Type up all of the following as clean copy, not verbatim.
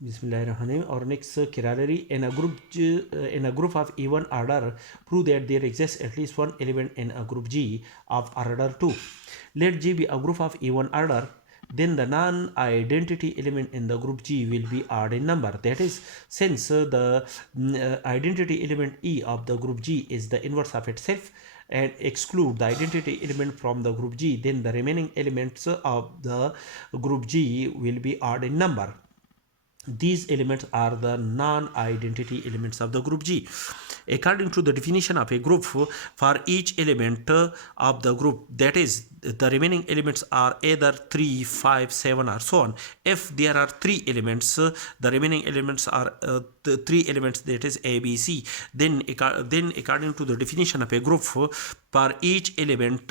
Bismillahirrahmanirrahim. Our next corollary in a group of even order, prove that there exists at least one element in a group G of order 2. Let G be a group of even order, then the non-identity element in the group G will be odd in number. That is, since the identity element E of the group G is the inverse of itself, and exclude the identity element from the group G, then the remaining elements of the group G will be odd in number. These elements are the non-identity elements of the group G. According to the definition of a group, for each element of the group, that is, the remaining elements are either 3, 5, 7 or so on. If there are 3 elements, the remaining elements are the 3 elements, that is A, B, C. Then according to the definition of a group, for each element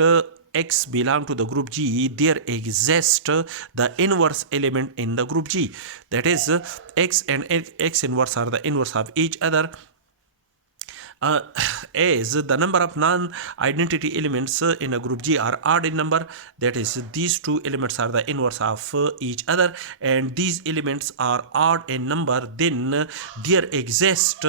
X belong to the group G, there exists the inverse element in the group G. That is, X and X inverse are the inverse of each other. As the number of non-identity elements in a group G are odd in number, that is, these two elements are the inverse of each other, and these elements are odd in number, then there exists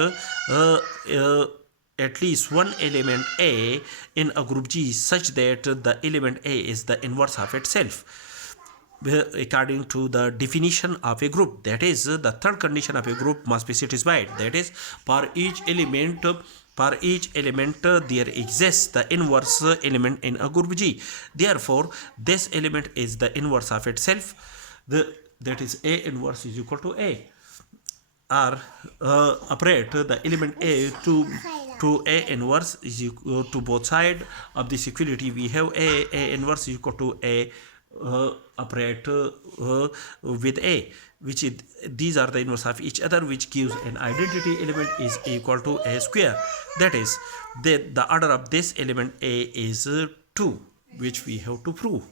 at least one element A in a group G such that the element A is the inverse of itself, according to the definition of a group. That is, the third condition of a group must be satisfied. That is, for each element there exists the inverse element in a group G. Therefore, this element is the inverse of itself. That is, A inverse is equal to A. Or operate the element A to A inverse is equal to both sides of this equality. We have A inverse is equal to A operate with A, which is, these are the inverse of each other, which gives an identity element is equal to A square. That is, the order of this element A is 2, which we have to prove.